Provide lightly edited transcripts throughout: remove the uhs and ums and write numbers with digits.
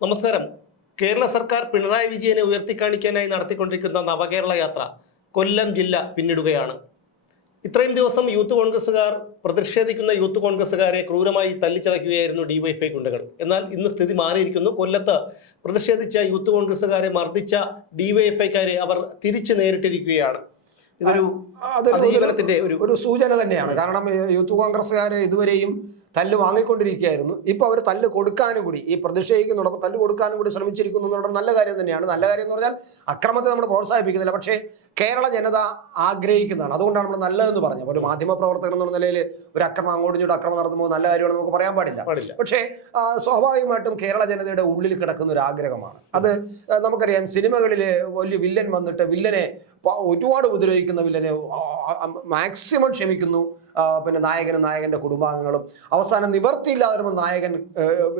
നമസ്കാരം. കേരള സർക്കാർ പിണറായി വിജയനെ ഉയർത്തിക്കാണിക്കാനായി നടത്തിക്കൊണ്ടിരിക്കുന്ന നവകേരള യാത്ര കൊല്ലം ജില്ല പിന്നിടുകയാണ്. ഇത്രയും ദിവസം യൂത്ത് കോൺഗ്രസുകാർ പ്രതിഷേധിക്കുന്ന യൂത്ത് കോൺഗ്രസുകാരെ ക്രൂരമായി തല്ലിച്ചതയ്ക്കുകയായിരുന്നു ഡിവൈഎഫ്ഐ ഗുണ്ടകൾ. എന്നാൽ ഇന്ന് സ്ഥിതി മാറിയിരിക്കുന്നു. കൊല്ലത്ത് പ്രതിഷേധിച്ച യൂത്ത് കോൺഗ്രസുകാരെ മർദ്ദിച്ച ഡിവൈഎഫ്ഐക്കാരെ അവർ തിരിച്ചു നേരിട്ടിരിക്കുകയാണ്. ഇതൊരു അതിജീവനത്തിന്റെ ഒരു സൂചന തന്നെയാണ്. കാരണം യൂത്ത് കോൺഗ്രസ്സുകാരെ ഇതുവരെയും തല്ല് വാങ്ങിക്കൊണ്ടിരിക്കുകയായിരുന്നു. ഇപ്പൊ അവർ തല്ല് കൊടുക്കാനും കൂടി ഈ പ്രതിഷേധിക്കുന്നുണ്ടപ്പോൾ തല്ല് കൊടുക്കാനും കൂടി ശ്രമിച്ചിരിക്കുന്നു എന്നുള്ള നല്ല കാര്യം തന്നെയാണ്. നല്ല കാര്യം എന്ന് പറഞ്ഞാൽ അക്രമത്തെ നമ്മൾ പ്രോത്സാഹിപ്പിക്കുന്നില്ല, പക്ഷേ കേരള ജനത ആഗ്രഹിക്കുന്നതാണ്. അതുകൊണ്ടാണ് നമ്മൾ നല്ലതെന്ന് പറഞ്ഞത്. ഒരു മാധ്യമ പ്രവർത്തകൻ എന്നുള്ള നിലയിൽ ഒരു അക്രമം അങ്ങോട്ടും ഇങ്ങോട്ടും അക്രമം നടത്തുമ്പോൾ നല്ല കാര്യമാണ് നമുക്ക് പറയാൻ പാടില്ല. പക്ഷേ സ്വാഭാവികമായിട്ടും കേരള ജനതയുടെ ഉള്ളിൽ കിടക്കുന്ന ഒരു ആഗ്രഹമാണ് അത്. നമുക്കറിയാം, സിനിമകളിലെ വലിയ വില്ലൻ വന്നിട്ട് വില്ലനെ ഒരുപാട് ഉപദ്രവിക്കുന്ന വില്ലനെ മാക്സിമം ക്ഷമിക്കുന്നു. പിന്നെ നായകന്റെ കുടുംബാംഗങ്ങളും അവസാനം നിവർത്തിയില്ലാതെ വരുമ്പോൾ നായകൻ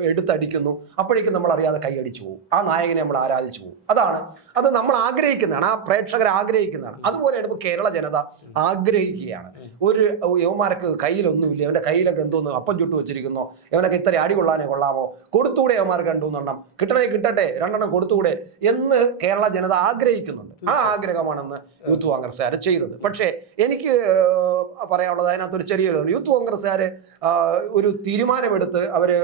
എടുത്തടിക്കുന്നു. അപ്പോഴേക്കും നമ്മൾ അറിയാതെ കൈയടിച്ചു പോകും. ആ നായകനെ നമ്മൾ ആരാധിച്ചു പോകും. അത് നമ്മൾ ആഗ്രഹിക്കുന്നതാണ്, ആ പ്രേക്ഷകർ ആഗ്രഹിക്കുന്നതാണ്. അതുപോലെയാണ് ഇപ്പോൾ കേരള ജനത ആഗ്രഹിക്കുകയാണ്. ഒരു യവന്മാർക്ക് കയ്യിലൊന്നുമില്ല, അവന്റെ കയ്യിലൊക്കെ എന്തോന്ന് അപ്പം ചുട്ടു വെച്ചിരിക്കുന്നോ, അവനൊക്കെ ഇത്ര അടി കൊള്ളാനേ കൊള്ളാമോ, കൊടുത്തുകൂടെ യവന്മാർക്ക് 2-3 കിട്ടണേ കിട്ടട്ടെ, 2 കൊടുത്തുകൂടെ എന്ന് കേരള ജനത ആഗ്രഹിക്കുന്നുണ്ട്. ആ ആഗ്രഹമാണെന്ന് യൂത്ത് കോൺഗ്രസ്സുകാർ ചെയ്തത്. പക്ഷേ എനിക്ക് പറയാനുള്ളത് അതിനകത്തൊരു ചെറിയൊരു യൂത്ത് കോൺഗ്രസ്സുകാർ ഒരു തീരുമാനമെടുത്ത് അവര്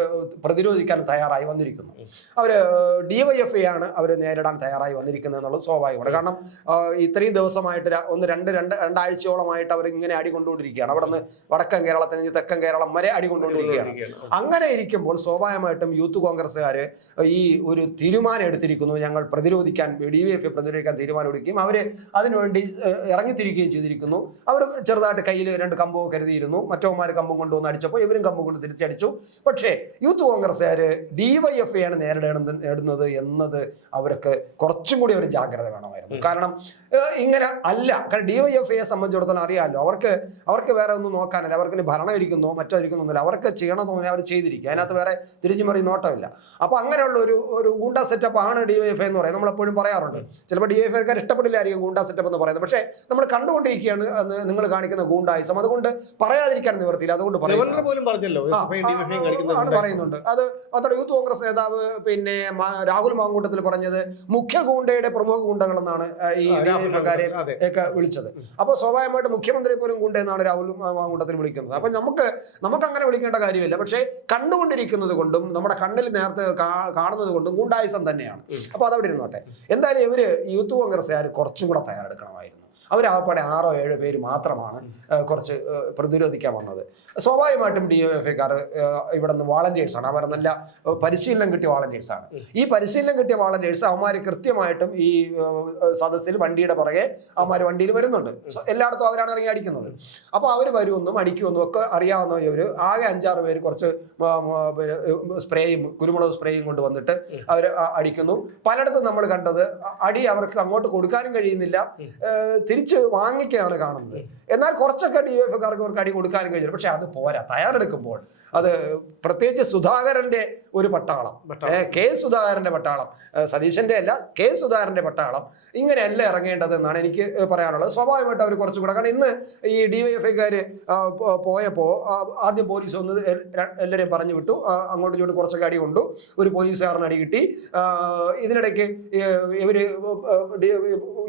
പ്രതിരോധിക്കാൻ തയ്യാറായി വന്നിരിക്കുന്നു. അവര് ഡിവൈഎഫ്ഐ ആണ് അവര് നേരിടാൻ തയ്യാറായി വന്നിരിക്കുന്നത് എന്നുള്ളത് സ്വാഭാവികമാണ്. കാരണം ഇത്രയും ദിവസമായിട്ട് രണ്ടാഴ്ചയോളമായിട്ട് അവർ ഇങ്ങനെ അടികൊണ്ടുകൊണ്ടിരിക്കുകയാണ്. അവിടെ നിന്ന് വടക്കൻ കേരളത്തിൽ നിന്ന് തെക്കൻ കേരളം വരെ അടികൊണ്ടുകൊണ്ടിരിക്കുകയാണ്. അങ്ങനെ ഇരിക്കുമ്പോൾ സ്വാഭാവികമായിട്ടും യൂത്ത് കോൺഗ്രസ്സുകാർ ഈ ഒരു തീരുമാനം എടുത്തിരിക്കുന്നു. ഞങ്ങൾ പ്രതിരോധിക്കാൻ, ഡിവൈഎഫ്ഐ പ്രതിരോധിക്കാൻ തീരുമാനം എടുക്കുകയും അവര് അതിനുവേണ്ടി ഇറങ്ങിത്തിരിക്കുകയും ചെയ്തിരിക്കുന്നു. അവർ ചെറുതായിട്ട് കയ്യിൽ 2 കമ്പോ കരുതിയിരുന്നു. മറ്റവന്മാർ കമ്പും കൊണ്ടുവന്ന് അടിച്ചപ്പോൾ ഇവരും കമ്പും കൊണ്ട് തിരിച്ചടിച്ചു. പക്ഷേ യൂത്ത് കോൺഗ്രസ്സുകാര് ഡിവൈഎഫ്ഐ ആണ് നേരിടുന്നത് എന്നത് അവർക്ക് കുറച്ചും കൂടി ഒരു ജാഗ്രത വേണമായിരുന്നു. കാരണം ഇങ്ങനെ അല്ല. കാരണം ഡിവൈഎഫ്ഐയെ സംബന്ധിച്ചിടത്തോളം അറിയാമല്ലോ, അവർക്ക് വേറെ ഒന്നും നോക്കാനില്ല. അവർക്ക് ഭരണം ഇരിക്കുന്നോ മറ്റോ ഇരിക്കുന്നൊന്നുമില്ല. അവർക്ക് ചെയ്യണമെന്ന് തോന്നി അവർ ചെയ്തിരിക്കും. അതിനകത്ത് വേറെ തിരിഞ്ഞുമറി നോട്ടമില്ല. അപ്പൊ അങ്ങനെയുള്ള ഒരു ഗൂണ്ട സെറ്റപ്പ് ആണ് ഡിവൈഎഫ്ഐ എന്ന് പറയുന്നത്. നമ്മളെപ്പോഴും പറയാറുണ്ട്. ചിലപ്പോൾ ഡിവൈഎഫ്ഐക്കാർ ഇഷ്ടപ്പെടില്ലായിരിക്കും ഗൂണ്ട സെറ്റപ്പ് എന്ന് പറയുന്നത്. പക്ഷേ നമ്മൾ കണ്ടുകൊണ്ടിരിക്കുകയാണ് നിങ്ങൾ കാണിക്കുന്ന ഗൂണ്ടായിസം. അതുകൊണ്ട് പറയാതിരിക്കാൻ നിവർത്തിയില്ല. അതുകൊണ്ട് പറയുന്നുണ്ട്. അത് മാത്രം യൂത്ത് കോൺഗ്രസ് നേതാവ് പിന്നെ രാഹുൽ മാങ്കൂട്ടത്തിൽ പറഞ്ഞത് മുഖ്യ ഗൂണ്ടയുടെ പ്രമുഖ ഗൂണ്ടകൾ എന്നാണ് ഈ ഡിവൈഎഫ്ഐക്കാരെ ഒക്കെ വിളിച്ചത്. അപ്പൊ സ്വാഭാവികമായിട്ട് മുഖ്യമന്ത്രി പോലും ഗൂണ്ട എന്നാണ് രാഹുൽ മാങ്കൂട്ടത്തിൽ വിളിക്കുന്നത്. അപ്പൊ നമുക്ക് അങ്ങനെ വിളിക്കേണ്ട കാര്യമില്ല. പക്ഷേ കണ്ടുകൊണ്ടിരിക്കുന്നത് കൊണ്ടും നമ്മുടെ കണ്ണിൽ നേരത്തെ കാണുന്നത് കൊണ്ടും ഗൂണ്ടായിസം തന്നെയാണ്. അപ്പൊ അതവിടെ ഇരുന്നോട്ടെ. എന്തായാലും ഇവര് യൂത്ത് കോൺഗ്രസ്സുകാർ കുറച്ചും കൂടെ തയ്യാറെടുക്കണമായിരുന്നു. അവരാകപ്പാടെ 6-7 പേര് മാത്രമാണ് കുറച്ച് പ്രതിരോധിക്കാൻ വന്നത്. സ്വാഭാവികമായിട്ടും ഡിവൈഎഫ്ഐക്കാർ ഇവിടെ നിന്ന് വാളണ്ടിയേഴ്സാണ്. അവർ നല്ല പരിശീലനം കിട്ടിയ വാളണ്ടിയേഴ്സാണ്. ഈ പരിശീലനം കിട്ടിയ വാളണ്ടിയേഴ്സ് അവന്മാർ കൃത്യമായിട്ടും ഈ സദസ്സിൽ വണ്ടിയുടെ പുറകെ അവന്മാർ വണ്ടിയിൽ വരുന്നുണ്ട്. എല്ലായിടത്തും അവരാണ് ഇറങ്ങി അടിക്കുന്നത്. അപ്പോൾ അവർ വരുമെന്നും അടിക്കുമെന്നും ഒക്കെ അറിയാവുന്ന ഇവര് ആകെ 5-6 പേര് കുറച്ച് സ്പ്രേയും കുരുമുളക് സ്പ്രേയും കൊണ്ട് വന്നിട്ട് അവർ അടിക്കുന്നു. പലയിടത്തും നമ്മൾ കണ്ടത് അടി അവർക്ക് അങ്ങോട്ട് കൊടുക്കാനും കഴിയുന്നില്ല, തിരിച്ച് വാങ്ങിക്കുകയാണ് കാണുന്നത്. എന്നാൽ കുറച്ചൊക്കെ ഡിവൈഎഫ്ഐക്കാർക്ക് അവർക്ക് അടി കൊടുക്കാനും കഴിഞ്ഞു. പക്ഷെ അത് പോരാ. തയ്യാറെടുക്കുമ്പോൾ അത് പ്രത്യേകിച്ച് സുധാകരന്റെ ഒരു പട്ടാളം, കെ സുധാകരന്റെ പട്ടാളം, സതീശന്റെ അല്ല, കെ സുധാകരന്റെ പട്ടാളം ഇങ്ങനെയല്ല ഇറങ്ങേണ്ടത് എന്നാണ് എനിക്ക് പറയാനുള്ളത്. സ്വാഭാവികമായിട്ട് അവർ കുറച്ചും കൂടെ, കാരണം ഇന്ന് ഈ ഡിവൈഎഫ്ഐക്കാര് പോയപ്പോൾ ആദ്യം പോലീസ് ഒന്ന് എല്ലാവരെയും പറഞ്ഞു വിട്ടു. അങ്ങോട്ടും ഇങ്ങോട്ടും കുറച്ചൊക്കെ അടി കൊണ്ടു. ഒരു പോലീസുകാരന് അടി കിട്ടി. ഇതിനിടയ്ക്ക് ഇവര്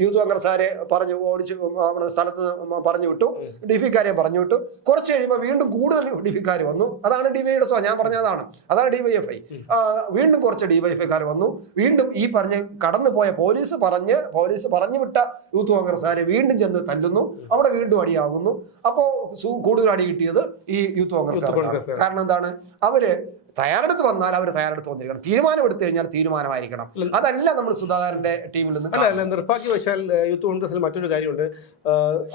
യൂത്ത് കോൺഗ്രസ്സുകാരെ പറഞ്ഞു ഓടിച്ച് നമ്മുടെ സ്ഥലത്ത് പറഞ്ഞു വിട്ടു. ഡിഫിക്കാരെ പറഞ്ഞു വിട്ടു. കുറച്ച് കഴിയുമ്പോൾ വീണ്ടും കൂടുതൽ ഡിഫിക്കാർ വന്നു. അതാണ് ഡിവൈയുടെ ഞാൻ പറഞ്ഞതാണ്. അതാണ് ഡിവൈഎഫ്ഐ. വീണ്ടും കുറച്ച് ഡിവൈഎഫ്ഐക്കാർ വന്നു. വീണ്ടും ഈ പറഞ്ഞ് കടന്നു പോയ പോലീസ് പറഞ്ഞു വിട്ട യൂത്ത് കോൺഗ്രസ്സുകാരെ വീണ്ടും ചെന്ന് തല്ലുന്നു. അവിടെ വീണ്ടും അടിയാകുന്നു. അപ്പോ കൂടുതൽ അടി കിട്ടിയത് ഈ യൂത്ത് കോൺഗ്രസ്. കാരണം എന്താണ്? അവര് തയ്യാറെടുത്ത് വന്നാൽ അവർ തയ്യാറെടുത്ത് വന്നിരിക്കണം. തീരുമാനം എടുത്തു കഴിഞ്ഞാൽ തീരുമാനമായിരിക്കണം. അതല്ല നമ്മൾ സുധാകരന്റെ ടീമിൽ നിന്ന് അല്ല. നിർഭാഗ്യവശാൽ യൂത്ത് കോൺഗ്രസിൽ മറ്റൊരു കാര്യമുണ്ട്.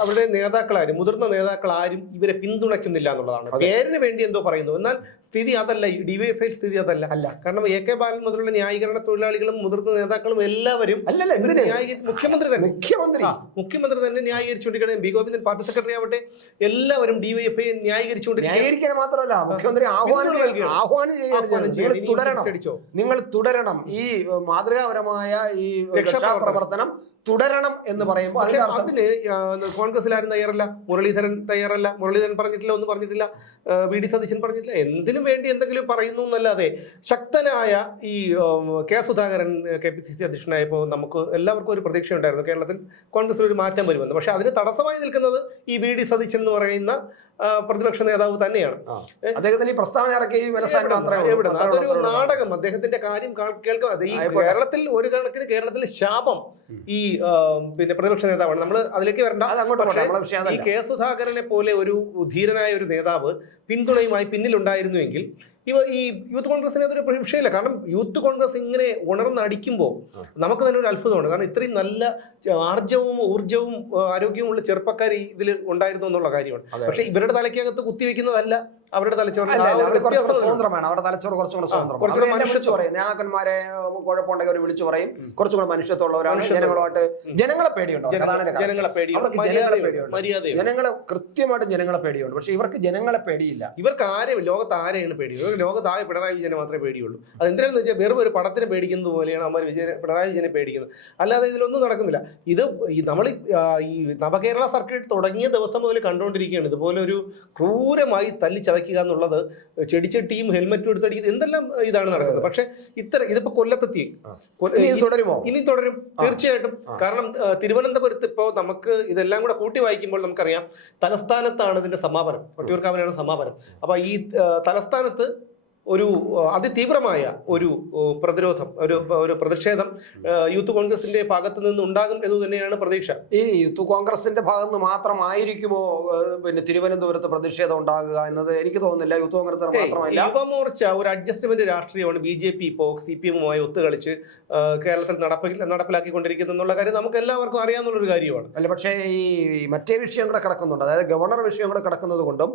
അവരുടെ നേതാക്കളാരും മുതിർന്ന നേതാക്കളാരും ഇവരെ പിന്തുണയ്ക്കുന്നില്ല എന്നുള്ളതാണ്. പേരിന് വേണ്ടി എന്തോ പറയുന്നു. എന്നാൽ സ്ഥിതി അതല്ല. ഡിവൈഎഫ്ഐ സ്ഥിതി അതല്ല. കാരണം എ കെ ബാലൻ മുതലുള്ള ന്യായീകരണ തൊഴിലാളികളും മുതിർന്ന നേതാക്കളും എല്ലാവരും മുഖ്യമന്ത്രി തന്നെ ന്യായീകരിച്ചുകൊണ്ടിരിക്കുകയാണ്. ബി ഗോവിന്ദൻ പാർട്ടി സെക്രട്ടറി ആവട്ടെ, എല്ലാവരും ഡിവൈഎഫ്ഐ ന്യായീകരിച്ചുകൊണ്ടിരിക്കുക. മാത്രമല്ല, മുഖ്യമന്ത്രി നിങ്ങൾ തുടരണം. ഈ മാതൃകാപരമായ ഈ രക്ഷാപ്രവർത്തനം തുടരണം എന്ന് പറയുമ്പോൾ പക്ഷേ അതിന് കോൺഗ്രസിൽ ആരും തയ്യാറല്ല. മുരളീധരൻ തയ്യാറല്ല. മുരളീധരൻ പറഞ്ഞിട്ടില്ല, ഒന്നും പറഞ്ഞിട്ടില്ല. വി.ഡി. സതീശൻ പറഞ്ഞിട്ടില്ല. എന്തിനും വേണ്ടി എന്തെങ്കിലും പറയുന്നു എന്നല്ലാതെ ശക്തനായ ഈ കെ സുധാകരൻ KPCC അധ്യക്ഷനായപ്പോൾ നമുക്ക് എല്ലാവർക്കും ഒരു പ്രതീക്ഷ ഉണ്ടായിരുന്നു കേരളത്തിൽ കോൺഗ്രസിൽ ഒരു മാറ്റം വരുമെന്ന്. പക്ഷെ അതിന് തടസ്സമായി നിൽക്കുന്നത് ഈ വി.ഡി. സതീശൻ എന്ന് പറയുന്ന പ്രതിപക്ഷ നേതാവ് തന്നെയാണ്. അദ്ദേഹത്തിന് ഈ പ്രസ്താവന ഇറക്കി അതൊരു നാടകം. അദ്ദേഹത്തിന്റെ കാര്യം കേൾക്കാം. ഈ കേരളത്തിൽ ഒരു കണക്കിന് കേരളത്തിലെ ശാപം ഈ പിന്നെ പ്രതിപക്ഷ നേതാവാണ്. നമ്മൾ അതിലേക്ക് വരണ്ട. ഈ കെ സുധാകരനെ പോലെ ഒരു ധീരനായ ഒരു നേതാവ് പിന്തുണയുമായി പിന്നിലുണ്ടായിരുന്നുവെങ്കിൽ ഈ യൂത്ത് കോൺഗ്രസിന് അതൊരു വിഷയമില്ല. കാരണം യൂത്ത് കോൺഗ്രസ് ഇങ്ങനെ ഉണർന്നടിക്കുമ്പോൾ നമുക്ക് തന്നെ ഒരു അത്ഭുതമാണ്. കാരണം ഇത്രയും നല്ല ആർജവും ഊർജവും ആരോഗ്യവും ഉള്ള ചെറുപ്പക്കാർ ഇതിൽ ഉണ്ടായിരുന്നു എന്നുള്ള കാര്യമാണ്. പക്ഷെ ഇവരുടെ തലയ്ക്കകത്ത് കുത്തിവെക്കുന്നതല്ല അവരുടെ തലച്ചോറ്. സ്വതന്ത്രമാണ് അവരുടെ തലച്ചോറ്. കുറച്ചുകൂടെ മനുഷ്യത്വം പറയും. നേതാക്കന്മാരെ കുഴപ്പമുണ്ടെങ്കിൽ അവർ വിളിച്ചു പറയും. കുറച്ചുകൂടെ മനുഷ്യത്വമുള്ളവരാണ്. ജനങ്ങളെ പേടിയുണ്ടോ? ജനങ്ങളെ കൃത്യമായിട്ട് ജനങ്ങളെ പേടിയുണ്ട്. പക്ഷെ ഇവർക്ക് ജനങ്ങളെ പേടിയില്ല. ഇവർക്ക് ആരെയും ലോകത്ത് ആരെയാണ് പേടിയുള്ളൂ? ലോകത്തായ പിണറായി വിജയനെ മാത്രമേ പേടിയുള്ളൂ. അത് എന്തിനാന്ന് വെച്ചാൽ വെറും ഒരു പടത്തിനെ പേടിക്കുന്നത് പോലെയാണ് അവർ പിണറായി വിജയനെ പേടിക്കുന്നത്. അല്ലാതെ ഇതിലൊന്നും നടക്കുന്നില്ല. ഇത് നമ്മൾ ഈ നവകേരള സർക്കിട്ട് തുടങ്ങിയ ദിവസം മുതൽ കണ്ടുകൊണ്ടിരിക്കുകയാണ്. ഇതുപോലെ ഒരു ക്രൂരമായി തല്ലിച്ചതയ്ക്കുക എന്നുള്ളത്, ചെടിച്ചട്ടിയും ഹെൽമറ്റും എടുത്തടിക്കുന്നത്, എന്തെല്ലാം ഇതാണ് നടക്കുന്നത്. പക്ഷെ ഇതിപ്പോ കൊല്ലത്തെത്തി തുടരുമോ? ഇനി തുടരും തീർച്ചയായിട്ടും. കാരണം തിരുവനന്തപുരത്ത് ഇപ്പോൾ നമുക്ക് ഇതെല്ലാം കൂടെ കൂട്ടി വായിക്കുമ്പോൾ നമുക്കറിയാം തലസ്ഥാനത്താണ് ഇതിന്റെ സമാപനം. വട്ടിയൂർക്കാവിലാണ് സമാപനം. അപ്പൊ ഈ തലസ്ഥാനത്ത് ഒരു അതിതീവ്രമായ ഒരു പ്രതിരോധം, ഒരു പ്രതിഷേധം യൂത്ത് കോൺഗ്രസിന്റെ ഭാഗത്ത് നിന്ന് ഉണ്ടാകും എന്ന് തന്നെയാണ് പ്രതീക്ഷ. ഈ യൂത്ത് കോൺഗ്രസിന്റെ ഭാഗത്ത് നിന്ന് മാത്രമായിരിക്കുമോ പിന്നെ തിരുവനന്തപുരത്ത് പ്രതിഷേധം ഉണ്ടാകുക എന്നത് എനിക്ക് തോന്നുന്നില്ല. യൂത്ത് കോൺഗ്രസ് മാത്രമല്ല, യുവമോർച്ച ഒരു അഡ്ജസ്റ്റ്മെന്റ് രാഷ്ട്രീയമാണ് BJP ഇപ്പോൾ CPM-മായി ഒത്തുകളിച്ച് കേരളത്തിൽ നടപ്പിലാക്കിക്കൊണ്ടിരിക്കുന്നു എന്നുള്ള കാര്യം നമുക്ക് എല്ലാവർക്കും അറിയാവുന്നൊരു കാര്യമാണ്. അല്ല, പക്ഷേ ഈ മറ്റേ വിഷയം കൂടെ കിടക്കുന്നുണ്ട്. അതായത് ഗവർണർ വിഷയം കൂടെ കിടക്കുന്നത് കൊണ്ടും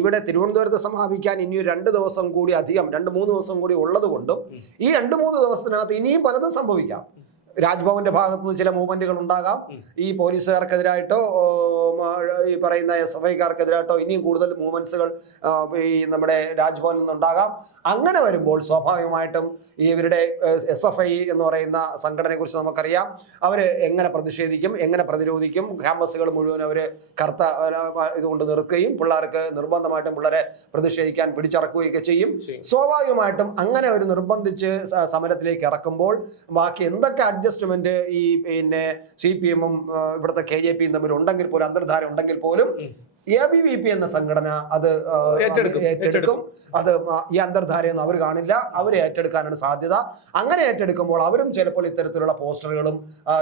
ഇവിടെ തിരുവനന്തപുരത്ത് സമാപിക്കാൻ ഇനി 2 ദിവസം കൂടി അധികം 2-3 ദിവസം കൂടി ഉള്ളത് കൊണ്ടും ഈ 2-3 ദിവസത്തിനകത്ത് ഇനിയും പലതും സംഭവിക്കാം. രാജ്ഭവന്റെ ഭാഗത്ത് നിന്ന് ചില മൂവ്മെന്റുകൾ ഉണ്ടാകാം. ഈ പോലീസുകാർക്കെതിരായിട്ടോ ഈ പറയുന്ന SFIക്കാർക്കെതിരായിട്ടോ ഇനിയും കൂടുതൽ മൂവ്മെന്റ്സുകൾ ഈ നമ്മുടെ രാജ്ഭവനിൽ നിന്നുണ്ടാകാം. അങ്ങനെ വരുമ്പോൾ സ്വാഭാവികമായിട്ടും ഇവരുടെ SFI എന്ന് പറയുന്ന സംഘടനയെ കുറിച്ച് നമുക്കറിയാം. അവർ എങ്ങനെ പ്രതിഷേധിക്കും, എങ്ങനെ പ്രതിരോധിക്കും. ക്യാമ്പസുകൾ മുഴുവൻ അവർ കറുത്ത ഇതുകൊണ്ട് നിർത്തുകയും പിള്ളേർക്ക് നിർബന്ധമായിട്ടും പിള്ളേരെ പ്രതിഷേധിക്കാൻ പിടിച്ചിറക്കുകയൊക്കെ ചെയ്യും. സ്വാഭാവികമായിട്ടും അങ്ങനെ ഒരു നിർബന്ധിച്ച് സമരത്തിലേക്ക് ഇറക്കുമ്പോൾ ബാക്കി എന്തൊക്കെ അഡ്ജസ്റ്റ്മെന്റ് ഈ പിന്നെ CPM-ഉം ഇവിടുത്തെ KJP-യും തമ്മിൽ ഉണ്ടെങ്കിൽ പോലും, അന്തർധാര ഉണ്ടെങ്കിൽ പോലും ABVP എന്ന സംഘടന അത് ഏറ്റെടുക്കും. അത് ഈ അന്തർധാരയൊന്നും അവർ കാണില്ല. അവർ ഏറ്റെടുക്കാനാണ് സാധ്യത. അങ്ങനെ ഏറ്റെടുക്കുമ്പോൾ അവരും ചിലപ്പോൾ ഇത്തരത്തിലുള്ള പോസ്റ്ററുകളും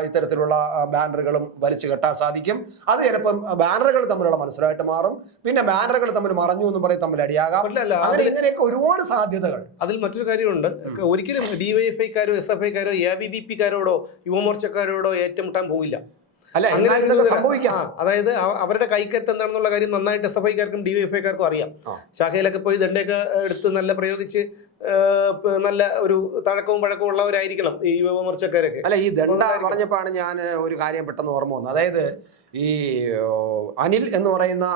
ഇത്തരത്തിലുള്ള ബാനറുകളും വലിച്ചു കെട്ടാൻ സാധിക്കും. അത് ചിലപ്പം ബാനറുകൾ തമ്മിലുള്ള മനസ്സിലായിട്ട് മാറും. പിന്നെ ബാനറുകൾ തമ്മിൽ മറഞ്ഞു എന്ന് പറയും, തമ്മിൽ അടിയാകാം. അങ്ങനെ ഇങ്ങനെയൊക്കെ ഒരുപാട് സാധ്യതകൾ. അതിൽ മറ്റൊരു കാര്യമുണ്ട്. ഒരിക്കലും DYFI-ക്കാരോ SFI-ക്കാരോ ABVP-ക്കാരോടോ യുവമോർച്ചക്കാരോടോ ഏറ്റുമുട്ടാൻ പോയില്ല. അല്ല, അങ്ങനെ സംഭവിക്കാം. അതായത് അവരുടെ കൈക്കത്ത് എന്താണെന്നുള്ള കാര്യം നന്നായിട്ട് SFI-ക്കാർക്കും DYFI-ക്കാർക്കും അറിയാം. ശാഖയിലൊക്കെ പോയി ദണ്ഡയൊക്കെ എടുത്ത് നല്ല പ്രയോഗിച്ച് നല്ല ഒരു തഴക്കവും പഴക്കവും ഉള്ളവരായിരിക്കണം ഈ യുവമോർച്ചക്കാരൊക്കെ. അല്ല, ഈ ദണ്ഡ പറഞ്ഞപ്പോഴാണ് ഞാൻ ഒരു കാര്യം പെട്ടെന്ന് ഓർമ്മ വന്നത്. അതായത് ഈ അനിൽ എന്ന് പറയുന്ന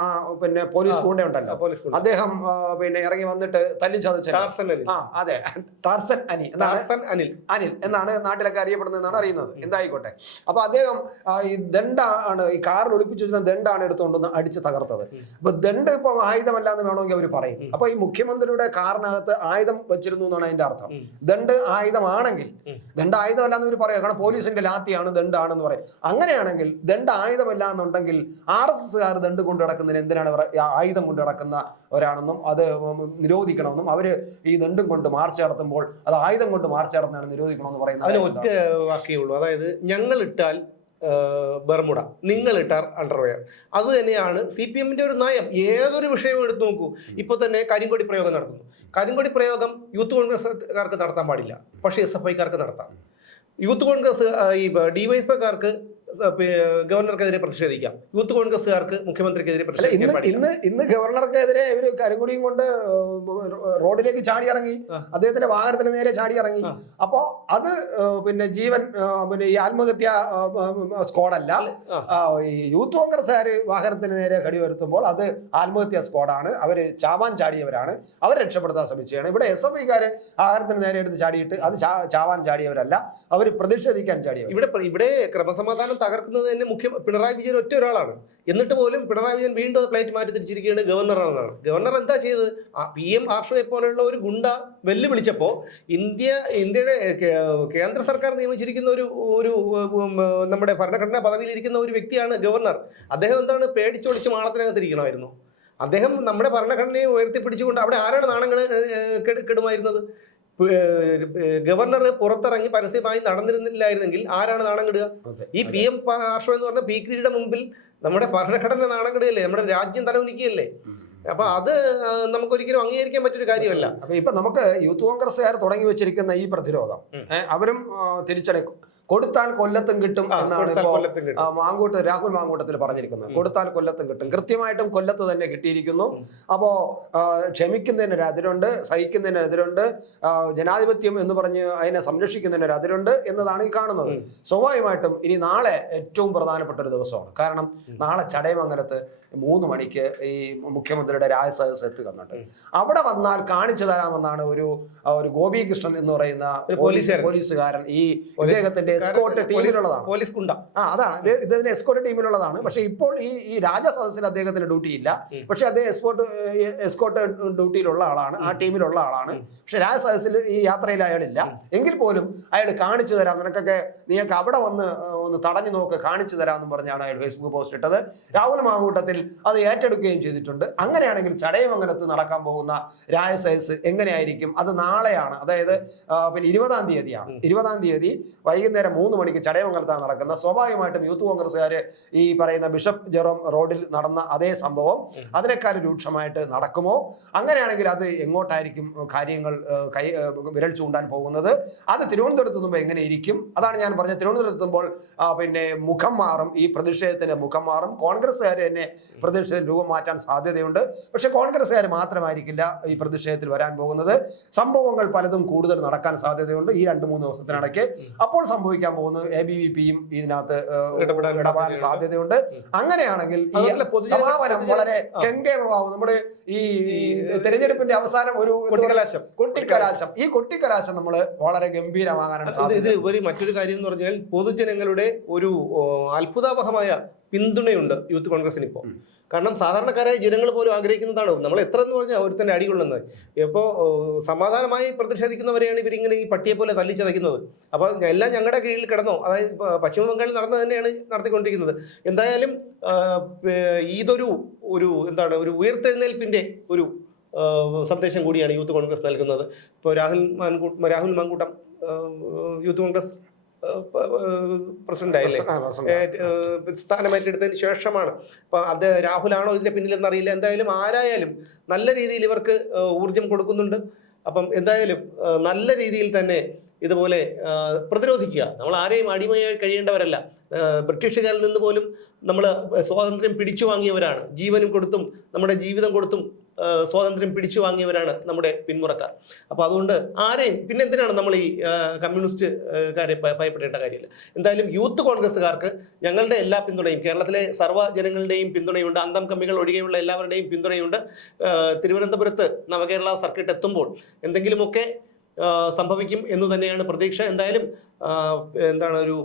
പിന്നെ പോലീസ് ഗുണ്ട ഉണ്ടല്ലോ, അദ്ദേഹം പിന്നെ ഇറങ്ങി വന്നിട്ട് തല്ലിച്ചതച്ച അതെ ടാർസൻ അനിൽ എന്നാണ് നാട്ടിലൊക്കെ അറിയപ്പെടുന്നതെന്നാണ് അറിയുന്നത്. എന്തായിക്കോട്ടെ. അപ്പൊ അദ്ദേഹം ഈ ദണ്ഡാണ് ഈ കാറിൽ ഒളിപ്പിച്ചു വെച്ചിരുന്ന ദണ്ഡാണ് എടുത്തുകൊണ്ട് അടിച്ച് തകർത്തത്. അപ്പൊ ദണ്ഡ് ഇപ്പൊ ആയുധമല്ല എന്ന് വേണമെങ്കിൽ അവർ പറയും. അപ്പൊ ഈ മുഖ്യമന്ത്രിയുടെ കാറിനകത്ത് ആയുധം വെച്ചിരുന്നു എന്നാണ് അതിന്റെ അർത്ഥം. ദണ്ഡ് ആയുധമാണെങ്കിൽ, ദണ്ഡ് ആയുധമല്ല എന്ന് ഇവർ പറയാം. കാരണം പോലീസിന്റെ ലാത്തിയാണ് ദണ്ഡാണെന്ന് പറയും. അങ്ങനെയാണെങ്കിൽ ദണ്ഡ് ആയുധമല്ല എന്നുണ്ടെങ്കിൽ RSSകാർ ദണ്ഡ് കൊണ്ട് നടക്കുന്നതിന് എന്തിനാണ് ആയുധം കൊണ്ട് നടക്കുന്നവരാണെന്നും അത് നിരോധിക്കണമെന്നും അവര് ഈ ദണ്ഡും കൊണ്ട് മാർച്ച് നടത്തുമ്പോൾ അത് ആയുധം കൊണ്ട് മാർച്ച് നടത്തുന്നതാണ് നിരോധിക്കണമെന്ന് പറയുന്നത്. അതിന് ഒറ്റ വാക്കേ ഉള്ളൂ. അതായത് ഞങ്ങൾ ഇട്ടാൽ ബർമുഡ, നിങ്ങൾ ഇട്ടാൽ അണ്ടർവെയർ. അത് തന്നെയാണ് CPM-ന്റെ ഒരു നയം. ഏതൊരു വിഷയവും എടുത്തു നോക്കൂ. ഇപ്പൊ തന്നെ കരിങ്കൊടി പ്രയോഗം നടത്തുന്നു. കരിങ്കൊടി പ്രയോഗം യൂത്ത് കോൺഗ്രസ്സുകാർക്ക് നടത്താൻ പാടില്ല, പക്ഷേ SFI-ക്കാർക്ക് നടത്താം. യൂത്ത് കോൺഗ്രസ് ഈ DYFI-ക്കാർക്ക് ഗവർണർക്കെതിരെ പ്രതിഷേധിക്കാം, യൂത്ത് കോൺഗ്രസ്സുകാർക്ക് മുഖ്യമന്ത്രിക്കെതിരെ പ്രതിഷേധിക്കാൻ പാടില്ല. ഇന്ന് ഗവർണർക്കെതിരെ ഇവര് കരിങ്കൊടിയും കൊണ്ട് റോഡിലേക്ക് ചാടി ഇറങ്ങി, അദ്ദേഹത്തിന്റെ വാഹനത്തിന് നേരെ ചാടി ഇറങ്ങി. അപ്പോ അത് പിന്നെ ഈ ആത്മഹത്യ സ്ക്വാഡല്ല, ഈ യൂത്ത് കോൺഗ്രസ്സുകാര് വാഹനത്തിന് നേരെ കടി വരുത്തുമ്പോൾ അത് ആത്മഹത്യാ സ്ക്വാഡാണ്. അവര് ചാവാൻ ചാടിയവരാണ്, അവർ രക്ഷപ്പെടുത്താൻ ശ്രമിച്ചതാണ്. ഇവിടെ SFIക്കാര് വാഹനത്തിന് നേരെ എടുത്ത് ചാടിയിട്ട് അത് ചാവാൻ ചാടിയവരല്ല, അവർ പ്രതിഷേധിക്കാൻ ചാടിയവർ. ഇവിടെ ക്രമസമാധാനം തകർക്കുന്നത് തന്നെ പിണറായി വിജയൻ ഒറ്റ ഒരാളാണ്. എന്നിട്ട് പോലും പിണറായി വിജയൻ വീണ്ടും പ്ലേറ്റ് മാറ്റി തിരിച്ചിരിക്കുകയാണ് ഗവർണറാണ്. ഗവർണർ എന്താ ചെയ്തത്? PM ആർഷോയെ പോലെയുള്ള ഒരു ഗുണ്ട വെല്ലുവിളിച്ചപ്പോൾ ഇന്ത്യയുടെ കേന്ദ്ര സർക്കാർ നിയമിച്ചിരിക്കുന്ന ഒരു നമ്മുടെ ഭരണഘടനാ പദവിയിലിരിക്കുന്ന ഒരു വ്യക്തിയാണ് ഗവർണർ. അദ്ദേഹം എന്താണ് പേടിച്ചൊളിച്ച് മാളത്തിനകത്തിരിക്കണമായിരുന്നു? അദ്ദേഹം നമ്മുടെ ഭരണഘടനയെ ഉയർത്തിപ്പിടിച്ചുകൊണ്ട് അവിടെ ആരാണ് നാണങ്ങൾ കെടുമായിരുന്നത്? ഗവർണർ പുറത്തിറങ്ങി പരസ്യമായി നടന്നിരുന്നില്ലായിരുന്നെങ്കിൽ ആരാണ് നാണം കെടുക? ഈ PM ആർഷോ എന്ന് പറഞ്ഞ പീക്കിരിയുടെ മുമ്പിൽ നമ്മുടെ ഭരണഘടന നാണം കെടുകയല്ലേ, നമ്മുടെ രാജ്യം തലകുനിക്കുകയല്ലേ? അപ്പൊ അത് നമുക്കൊരിക്കലും അംഗീകരിക്കാൻ പറ്റൊരു കാര്യമല്ല. അപ്പൊ ഇപ്പൊ നമുക്ക് യൂത്ത് കോൺഗ്രസ്സുകാർ തുടങ്ങി വെച്ചിരിക്കുന്ന ഈ പ്രതിരോധം അവരും തിരിച്ചടക്കും. കൊടുത്താൽ കൊല്ലത്തും കിട്ടും എന്നാണ് ഇപ്പോൾ രാഹുൽ മാങ്കൂട്ടത്തിൽ പറഞ്ഞിരിക്കുന്നത്. കൊടുത്താൽ കൊല്ലത്തും കിട്ടും, കൃത്യമായിട്ടും കൊല്ലത്ത് തന്നെ കിട്ടിയിരിക്കുന്നു. അപ്പോ ക്ഷമിക്കുന്നതിനൊരു അതിരുണ്ട്, സഹിക്കുന്നതിന് അതിരുണ്ട്, ജനാധിപത്യം എന്ന് പറഞ്ഞ് അതിനെ സംരക്ഷിക്കുന്നതിനൊരു അതിരുണ്ട് എന്നതാണ് ഈ കാണുന്നത്. സ്വാഭാവികമായിട്ടും ഇനി നാളെ ഏറ്റവും പ്രധാനപ്പെട്ട ഒരു ദിവസമാണ്. കാരണം നാളെ ചടയമംഗലത്ത് 3 മണിക്ക് ഈ മുഖ്യമന്ത്രിയുടെ രാജസദസ് എത്തുന്നുണ്ട്. അവിടെ വന്നാൽ കാണിച്ചു തരാമെന്നാണ് ഒരു ഗോപികൃഷ്ണൻ എന്ന് പറയുന്ന പോലീസുകാരൻ ഈ ഇദ്ദേഹത്തിന്റെ എസ്കോർട്ട് ടീമിലുള്ളതാണ്. പോലീസ് ഗുണ്ട. അതാണ് ഇദ്ദേഹത്തിന്റെ എസ്കോർട്ട് ടീമിലുള്ളതാണ്. പക്ഷെ ഇപ്പോൾ ഈ രാജസദസ്സിൽ അദ്ദേഹത്തിന് ഡ്യൂട്ടി ഇല്ല. പക്ഷെ അദ്ദേഹം എസ്കോർട്ട് ഡ്യൂട്ടിയിലുള്ള ആളാണ്, ആ ടീമിലുള്ള ആളാണ്. പക്ഷെ രാജസദസ്സിൽ ഈ യാത്രയിൽ അയാളില്ല. എങ്കിൽ പോലും അയാൾ കാണിച്ചു തരാം, നീയൊക്കെ അവിടെ ഒന്ന് തടഞ്ഞു നോക്ക്, കാണിച്ചു തരാമെന്നും പറഞ്ഞാണ് അയാൾ ഫേസ്ബുക്ക് പോസ്റ്റ് ഇട്ടത്. രാഹുൽ മാങ്കൂട്ടത്തിൽ അത് ഏറ്റെടുക്കുകയും ചെയ്തിട്ടുണ്ട്. അങ്ങനെയാണെങ്കിൽ ചടയമംഗലത്ത് നടക്കാൻ പോകുന്ന രാജസദസ് എങ്ങനെയായിരിക്കും? അത് നാളെയാണ്, അതായത് പിന്നെ 20-ാം തീയതിയാണ്. 20-ാം തീയതി വൈകുന്നേരം 3 മണിക്ക് ചടയമംഗലത്താണ് നടക്കുന്നത്. സ്വാഭാവികമായിട്ടും യൂത്ത് കോൺഗ്രസ്സുകാർ ഈ പറയുന്ന ബിഷപ്പ് ജെറോം റോഡിൽ നടന്ന അതേ സംഭവം അതിനേക്കാൾ രൂക്ഷമായിട്ട് നടക്കുമോ? അങ്ങനെയാണെങ്കിൽ അത് എങ്ങോട്ടായിരിക്കും കാര്യങ്ങൾ വിരൽ ചൂണ്ടാൻ പോകുന്നത്? അത് തിരുവനന്തപുരത്ത് എത്തുമ്പോൾ എങ്ങനെ ഇരിക്കും? അതാണ് ഞാൻ പറഞ്ഞത്. തിരുവനന്തപുരത്ത് എത്തുമ്പോൾ പിന്നെ മുഖം മാറും, ഈ പ്രതിഷേധത്തിന്റെ മുഖം മാറും. കോൺഗ്രസ്സുകാർ തന്നെ പ്രതിഷേധം രൂപം മാറ്റാൻ സാധ്യതയുണ്ട്. പക്ഷെ കോൺഗ്രസ്സുകാർ മാത്രമായിരിക്കില്ല ഈ പ്രതിഷേധത്തിൽ വരാൻ പോകുന്നത്. സംഭവങ്ങൾ പലതും കൂടുതൽ നടക്കാൻ സാധ്യതയുണ്ട് ഈ 2-3 ദിവസത്തിനിടയ്ക്ക്. അപ്പോൾ സംഭവിക്കാൻ പോകുന്നത് ABVPയും ഇതിനകത്ത് ഇടപെടാൻ സാധ്യതയുണ്ട്. അങ്ങനെയാണെങ്കിൽ ഈ സമാപനം വളരെ ഗംഭീരമാവും. നമ്മുടെ ഈ തെരഞ്ഞെടുപ്പിന്റെ അവസാനം ഒരു കൊട്ടിക്കലാശം, ഈ കൊട്ടിക്കലാശം നമ്മൾ വളരെ ഗംഭീരമാകാനാണ് സാധ്യത. ഇതിൽ ഉപരി മറ്റൊരു കാര്യം എന്ന് പറഞ്ഞാൽ പൊതുജനങ്ങളുടെ ഒരു അത്ഭുതാവഹമായ പിന്തുണയുണ്ട് യൂത്ത് കോൺഗ്രസിന് ഇപ്പോൾ. കാരണം സാധാരണക്കാരായ ജനങ്ങൾ പോലും ആഗ്രഹിക്കുന്നതാണ്. നമ്മൾ എത്ര എന്ന് പറഞ്ഞാൽ അവർ തന്നെ അടികൊള്ളുന്നത്. ഇപ്പോൾ സമാധാനമായി പ്രതിഷേധിക്കുന്നവരെയാണ് ഇവരിങ്ങനെ ഈ പട്ടിയെ പോലെ തല്ലിച്ചതയ്ക്കുന്നത്. അപ്പോൾ എല്ലാം ഞങ്ങളുടെ കീഴിൽ കിടന്നോ? അതായത് പശ്ചിമ ബംഗാളിൽ നടന്നത് തന്നെയാണ് നടത്തിക്കൊണ്ടിരിക്കുന്നത്. എന്തായാലും ഇതൊരു ഒരു ഉയർത്തെഴുന്നേൽപ്പിന്റെ ഒരു സന്ദേശം കൂടിയാണ് യൂത്ത് കോൺഗ്രസ് നൽകുന്നത്. ഇപ്പോൾ രാഹുൽ മാങ്കൂട്ടം യൂത്ത് കോൺഗ്രസ് പ്രസിഡന്റ് ആയില്ലേ, സ്ഥാനമേറ്റെടുത്തതിന് ശേഷമാണ്. അപ്പൊ അത് രാഹുലാണോ ഇതിന്റെ പിന്നിലെന്നറിയില്ല. എന്തായാലും ആരായാലും നല്ല രീതിയിൽ ഇവർക്ക് ഊർജം കൊടുക്കുന്നുണ്ട്. അപ്പം എന്തായാലും നല്ല രീതിയിൽ തന്നെ ഇതുപോലെ പ്രതിരോധിക്കുക. നമ്മൾ ആരെയും അടിമയായി കഴിയേണ്ടവരല്ല. ബ്രിട്ടീഷുകാരിൽ നിന്ന് പോലും നമ്മൾ സ്വാതന്ത്ര്യം പിടിച്ചു വാങ്ങിയവരാണ്. ജീവനും കൊടുത്തും നമ്മുടെ ജീവിതം കൊടുത്തും സ്വാതന്ത്ര്യം പിടിച്ചു വാങ്ങിയവരാണ് നമ്മുടെ പിന്മുറക്കാർ. അപ്പോൾ അതുകൊണ്ട് ആരെയും പിന്നെ എന്തിനാണ് നമ്മൾ ഈ കമ്മ്യൂണിസ്റ്റുകാരെ ഭയപ്പെടേണ്ട കാര്യമില്ല. എന്തായാലും യൂത്ത് കോൺഗ്രസ്സുകാർക്ക് ഞങ്ങളുടെ എല്ലാ പിന്തുണയും, കേരളത്തിലെ സർവ്വ ജനങ്ങളുടെയും പിന്തുണയുണ്ട്. അന്തം കമ്മികൾ ഒഴികെയുള്ള എല്ലാവരുടെയും പിന്തുണയുണ്ട്. തിരുവനന്തപുരത്ത് നവകേരള സർക്കിട്ട് എത്തുമ്പോൾ എന്തെങ്കിലുമൊക്കെ സംഭവിക്കും എന്ന് തന്നെയാണ് പ്രതീക്ഷ. എന്തായാലും ഒരു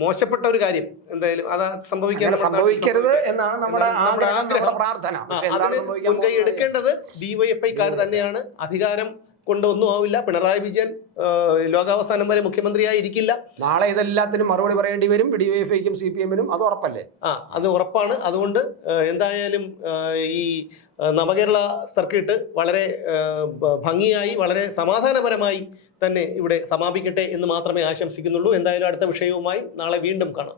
മോശപ്പെട്ട ഒരു കാര്യം എന്തായാലും അത് സംഭവിക്കരുത് എന്നാണ് നമ്മുടെ ആഗ്രഹം, പ്രാർത്ഥന. മുൻകൈ എടുക്കേണ്ടത് DYFIക്കാർ തന്നെയാണ്. അധികാരം കൊണ്ട് ഒന്നും ആവില്ല. പിണറായി വിജയൻ ലോകാവസാനം വരെ മുഖ്യമന്ത്രിയായി ഇരിക്കില്ല. നാളെ ഇതെല്ലാത്തിനും മറുപടി പറയേണ്ടി വരും DYFIക്കും CPM-നും. അത് ഉറപ്പല്ലേ? അത് ഉറപ്പാണ്. അതുകൊണ്ട് എന്തായാലും ഈ നവകേരള സർക്കിട്ട് വളരെ ഭംഗിയായി വളരെ സമാധാനപരമായി തന്നെ ഇവിടെ സമാപിക്കട്ടെ എന്ന് മാത്രമേ ആശംസിക്കുന്നുള്ളൂ. എന്തായാലും അടുത്ത വിഷയവുമായി നാളെ വീണ്ടും കാണാം.